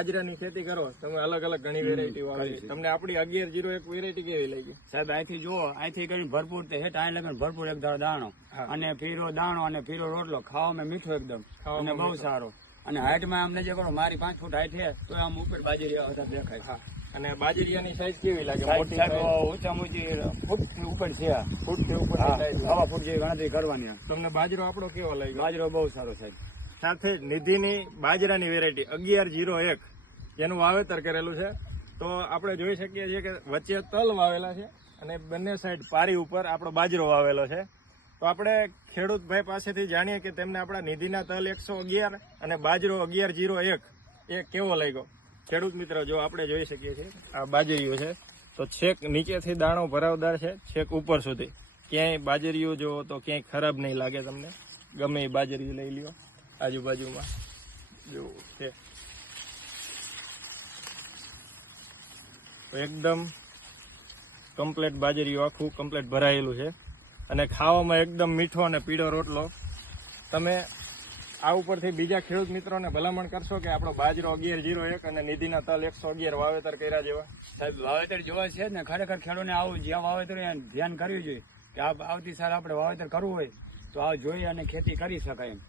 બાજરાની ખેતી કરો તમે અલગ અલગ ઘણી વેરાયટી વાવી, તમને આપણી 1101 વેરાયટી કેવી લાગી? સાહેબ અહીંથી જુઓ, અહીંથી કરીને ભરપૂર હેઠ અહીં લગન ભરપૂર એક દાણો અને ફીરો દાણો અને ફીરો રોટલો ખાવામાં મીઠો એકદમ અને બહુ સારો. અને હાઈટમાં અમને જે કરો મારી 5 ફૂટ હાઈટ છે તો આમ ઉપર બાજરી દેખાય. અને બાજરીયાની સાઈઝ કેવી લાગે? મોટી ઊંચામાં ઊંચી ફૂટથી ઉપર છે, ફૂટથી ઉપર હવા ફૂટ જેવી ગણતરી કરવાની. તમને બાજરો આપણો કેવો લાગ્યો? બાજરો બહુ સારો સાહેબ. સાથે નિધિની બાજરાની વેરાયટી 1101 જેનું વાવેતર કરેલું છે. તો આપણે જોઈ શકીએ છીએ કે વચ્ચે તલ વાવેલા છે અને બંને સાઈડ પારી ઉપર આપણો બાજરો વાવેલો છે. તો આપણે ખેડૂત ભાઈ પાસેથી જાણીએ કે તેમને આપણા નિધિના તલ 111 અને બાજરો 1101 એ કેવો લાગ્યો. ખેડૂત મિત્રો, જો આપણે જોઈ શકીએ છીએ આ બાજરીઓ છે તો છેક નીચેથી દાણો ભરાવદાર છે, છેક ઉપર સુધી ક્યાંય બાજરીઓ જો તો ક્યાંય ખરાબ નહીં લાગે તમને. ગમે એ બાજરી લઈ લ્યો, આજુબાજુમાં જો છે એકદમ કમ્પ્લેટ બાજરીઓ આખું કમ્પ્લેટ ભરાયેલું છે અને ખાવામાં એકદમ મીઠો અને પીળો રોટલો. તમે આ ઉપરથી બીજા ખેડૂત મિત્રોને ભલામણ કરશો કે આપણો બાજરો 1101 અને નિધિના તલ 111 વાવેતર કર્યા જેવા? સાહેબ વાવેતર જોવા છે ને, ખરેખર ખેડૂતને આવું જ્યાં વાવેતર ધ્યાન કરવું જોઈએ કે આવતી સાલ આપણે વાવેતર કરવું હોય તો આ જોઈ અને ખેતી કરી શકાય એમ.